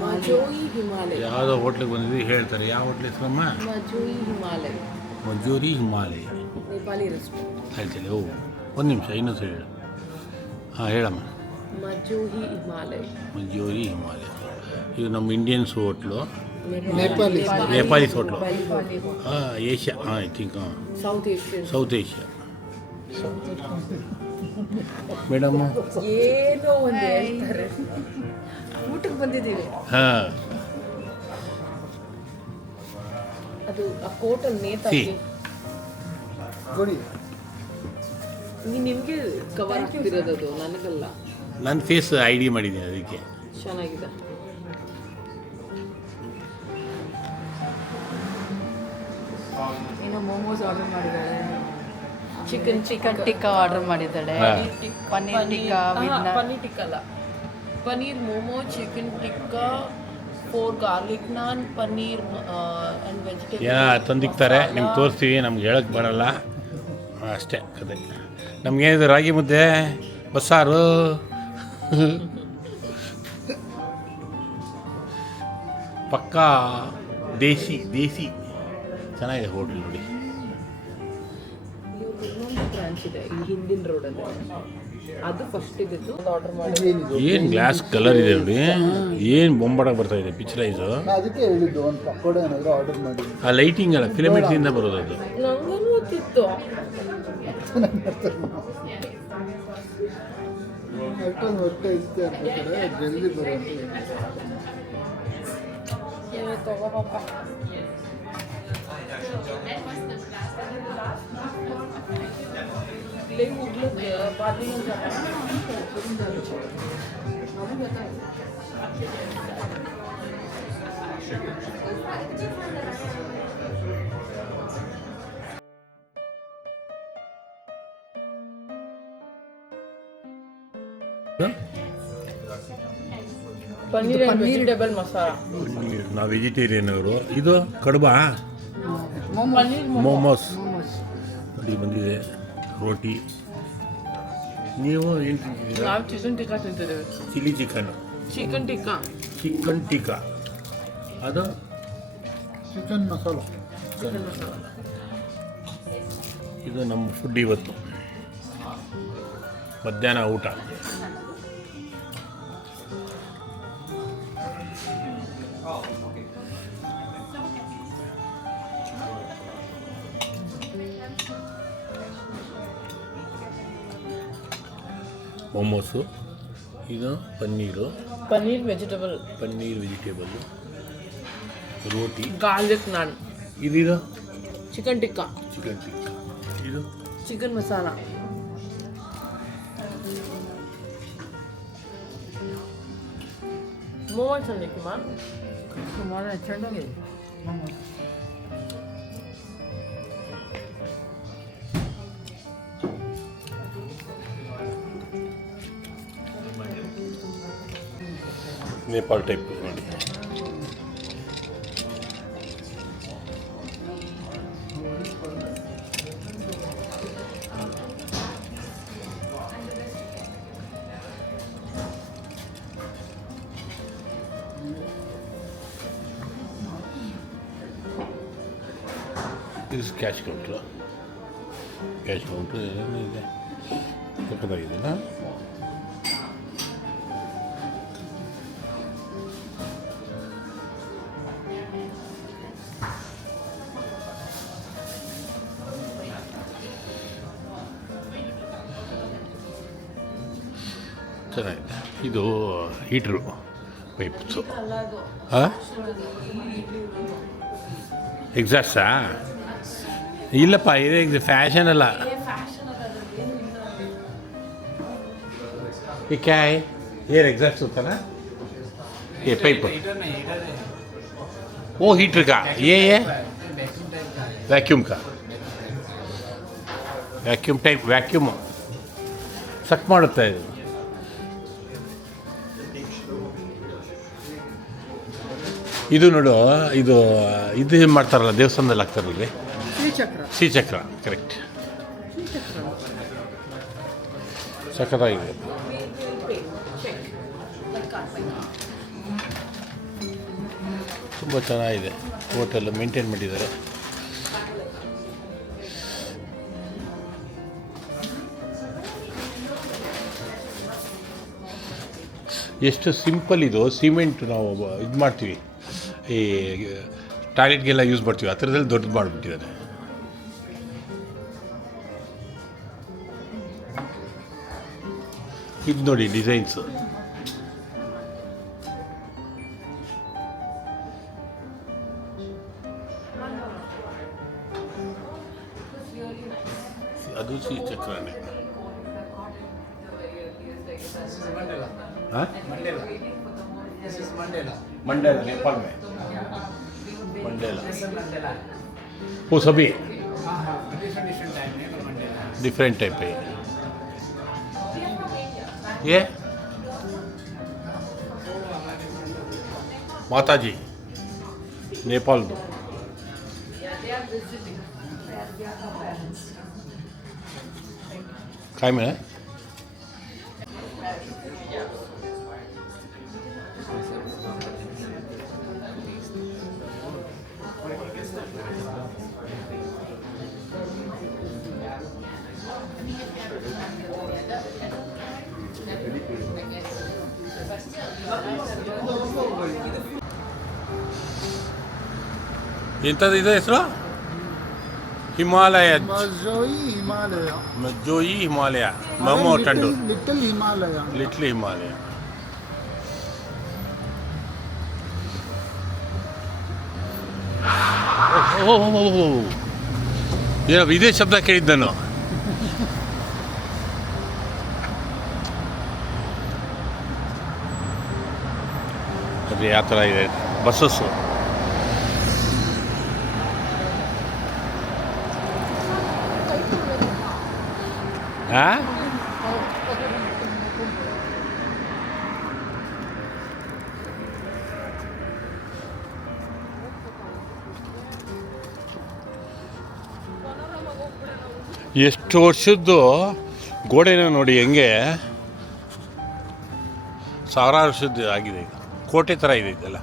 ಮಜೋಯಿ ಹಿಮಾಲಯ. ಯಾವುದೋ ಹೋಟ್ಲಿಗೆ ಬಂದಿದ್ವಿ ಹೇಳ್ತಾರೆ. ಯಾವ ಹೋಟ್ಲ್ ಹೆಸರಮ್ಮ ಮಜೋಯಿ ಹಿಮಾಲಯ. ಮಜೂರಿ ಹಿಮಾಲಯ. ನೇಪಾಳಿ ರೆಸ್ಟೋರೆಂಟ್ ಹೇಳ್ತೀನಿ ಓ ಒಂದು ನಿಮಿಷ ಇನ್ನೊಂದು ಹೇಳು. ಹಾಂ ಹೇಳಮ್ಮ. ಮಜೋಹಿ ಹಿಮಾಲಯ. ಮಂಜೂರಿ ಹಿಮಾಲಯ. ಇದು ನಮ್ಮ Indians hotel Nepali. Nepalese hotel ಹಾಂ ಏಷ್ಯಾ ಹಾಂ ಐ ಥಿಂಕ್ ಹಾಂ. South Asia South Asia madam ಏನೋ ಒಂದು ಹೇಳ್ತಾರೆ. ಊಟಕ್ಕೆ ಬಂದಿದ್ದೀವಿ. ಹಾಂ. ಅದು ಆ ಕೋಟಲ್ಲಿ ನೇತಾಕಿ. ಕೊಡಿ ನಿಮಗೆ ಕವರ್ ಆಗ್ತಿರೋದು ಅದು ನನಗಲ್ಲ. ನನ್ನ ಫೇಸ್ ಐ ಡಿ ಮಾಡಿದ್ದೀನಿ ಅದಕ್ಕೆ. ಚೆನ್ನಾಗಿದೆ. ಏನೋ ಮೋಮೋಸ್ ಆರ್ಡರ್ ಮಾಡಿದ್ದಾಳೆ ಚಿಕನ್ ಚಿಕನ್ ಟಿಕ್ಕಾ ಆರ್ಡರ್ ಮಾಡಿದ್ದಾಳೆ. ಪನ್ನೀರ್ ಟಿಕ್ಕಾ ಪನ್ನೀರ್ ಟಿಕ್ಕಾ ಅಲ್ಲ. Paneer momo chicken tikka four garlic naan paneer and vegetable ಏನೋ ತಂದಿಕ್ತಾರೆ. ನಿಮ್ಗೆ ತೋರಿಸ್ತೀವಿ ನಮ್ಗೆ ಹೇಳಕ್ಕೆ ಬರಲ್ಲ. ಅಷ್ಟೇ ಕತೆ. ನಮ್ಗೇನಿದೆ ರಾಗಿ ಮುದ್ದೆ ಬಸ್ಸಾರು? ಪಕ್ಕಾ ದೇಸಿ ದೇಸಿ ಚೆನ್ನಾಗಿದೆ ಹೋಟ್ಲ್ ನೋಡಿ. ಬ್ರಾಂಚ್ ಇದೆ ಹಿಂದಿನ ರೋಡಲ್ಲಿ ಅದು ಫಸ್ಟ್ ಇದ್ದಿದ್ದು. ಆರ್ಡರ್ ಮಾಡಿ ಏನು ಗ್ಲಾಸ್ ಕಲರ್ ಇದೆ ನೋಡಿ. ಏನು ಬೊಂಬಾಡಕ್ಕೆ ಬರ್ತಾ ಇದೆ ಪಿಕ್ಚರೈಸು ನಾ ಅದಕ್ಕೆ ಹೇಳಿದ್ದು ಒಂದು ಪಕೋಡ ಏನಾದರೂ ಆರ್ಡರ್ ಮಾಡಿ. ಆ ಲೈಟಿಂಗ್ ಅಲ್ಲ ಫಿಲಮೆಟ್ಸಿಂದ ಬರೋದು ಅದು. ನಂಗೂ ಗೊತ್ತಿತ್ತು. ಅಷ್ಟೊಂದು ಹೊಟ್ಟೆ ಇಷ್ಟೇ ಆಗ್ಬೇಕಾದ್ರೆ ಜಲ್ದಿ ಬರುವಂತ ಏ, ತಗೋಬಪ್ಪ. ಪನ್ನೀರ್ ವೆಜಿಟೇಬಲ್ ಮಸಾಲ. ನಾವು ವೆಜಿಟೇರಿಯನ್ ಅವರು. ಇದು ಕಡುಬಾ? ಮೋಮೋಸ್. ನೋಡಿ ಬಂದಿದೆ. ರೋಟಿ. ನೀವು ಏನು ತಿಂತಿದ್ದೀರಾ ನಾವು chicken tikka ತಿಂತಿದ್ದೇವೆ. Chilli chicken. Chicken tikka. Chicken tikka. ಅದು ಚಿಕನ್ ಮಸಾಲ. ಚಿಕನ್ ಮಸಾಲ. ಇದು ನಮ್ಮ ಫುಡ್ ಇವತ್ತು. ಮಧ್ಯಾಹ್ನ ಊಟ. ಮೊಮೋಸು ಇದು paneer paneer vegetable paneer vegetable roti garlic naan ಇದಿದು chicken tikka chicken tikka ಇದು ಚಿಕನ್ ಮಸಾಲ ಮೋಮೋಸ್ ಅಂದಿಕ್ಕಮ್ಮ ಸುಮಾರು ಚೆನ್ನಾಗಿದೆ ನೇಪಾಳ ಟೈಪ್ ನೋಡಿ ಇದು ಕ್ಯಾಶ್ ಕೌಂಟ್ರು ಕ್ಯಾಶ್ ಕೌಂಟ್ರು ಏನು ಇದೆ ಚೆನ್ನಾಗಿದೆ ಇದು ಹೀಟ್ರು ಪೈಪ್ಸು. ಹಾಂ ಎಕ್ಸಾಸ್ಟಾ ಇಲ್ಲಪ್ಪ ಇದೇ ಫ್ಯಾಷನ್ ಅಲ್ಲ. ಈ ಕ್ಯಾಯ್ ಏರ್ ಎಕ್ಸಾಸ್ಟ್ ಹೋಗ್ತಾನ ಏ ಪೈಪ್. ಓ ಹೀಟ್ರ್ ಕಾ ಏ ಏ? ವ್ಯಾಕ್ಯೂಮ್ ಕಾ. ವ್ಯಾಕ್ಯೂಮ್ ಟೈಪ್ ವ್ಯಾಕ್ಯೂಮ್ ಸಕ್ ಮಾಡುತ್ತಾ ಇದು? ಇದು ನೋಡು ಇದು ಇದು ಏನು ಮಾಡ್ತಾರಲ್ಲ ದೇವಸ್ಥಾನದಲ್ಲಿ ಹಾಕ್ತಾರಲ್ರಿ? ಶ್ರೀಚಕ್ರ. ಕರೆಕ್ಟ್ ಸಖತ್ತಾಗಿದೆ. ತುಂಬ ಚೆನ್ನಾಗಿದೆ ಹೋಟೆಲ್ ಮೇಂಟೈನ್ ಮಾಡಿದ್ದಾರೆ. ಎಷ್ಟು ಸಿಂಪಲ್ ಇದು ಸಿಮೆಂಟ್ ನಾವು ಇದು ಮಾಡ್ತೀವಿ. ಈ ಟಾಯ್ಲೆಟ್ಗೆಲ್ಲ ಯೂಸ್ ಮಾಡ್ತೀವಿ ಆ ಥರದಲ್ಲಿ ದೊಡ್ಡದು ಮಾಡಿಬಿಟ್ಟಿದ್ದಾರೆ ಇದು ನೋಡಿ ಡಿಸೈನ್ಸು ಅದು ಸಿ ಚಕ್ರಾಣಿ ಮಂಡೇला ನೇಪಾಲ್ में मंडेला। वो सभी? डिफरेंट टाइप है ये? माता जी नेपाल दो काय मिळा ಎಂಥದ್ದು ಇದೆ ಹೆಸರು? ಹಿಮಾಲಯ. ಮಜೋಯಿ ಹಿಮಾಲಯ. ಮಜ್ಜೋಯಿ ಹಿಮಾಲಯ. ಮಮೋ ಟಂಡೂರ್ ಲಿಟಲ್ ಹಿಮಾಲಯ. ಲಿಟ್ಲ್ ಹಿಮಾಲಯ. ಏನೋ ಇದೇ ಶಬ್ದ ಕೇಳಿದ್ದು ನಾನು. ಅದೇ ಯಾವ ಥರ ಇದೆ? ಬಸ್ಸಸ್ಸು. ಎಷ್ಟು ವರ್ಷದ್ದು ಗೋಡೆನ ನೋಡಿ ಹೆಂಗೆ? ಸಾವಿರಾರು ವರ್ಷದ್ದು ಆಗಿದೆ ಕೋಟೆ ಥರ ಇದೆ ಇದೆಲ್ಲ.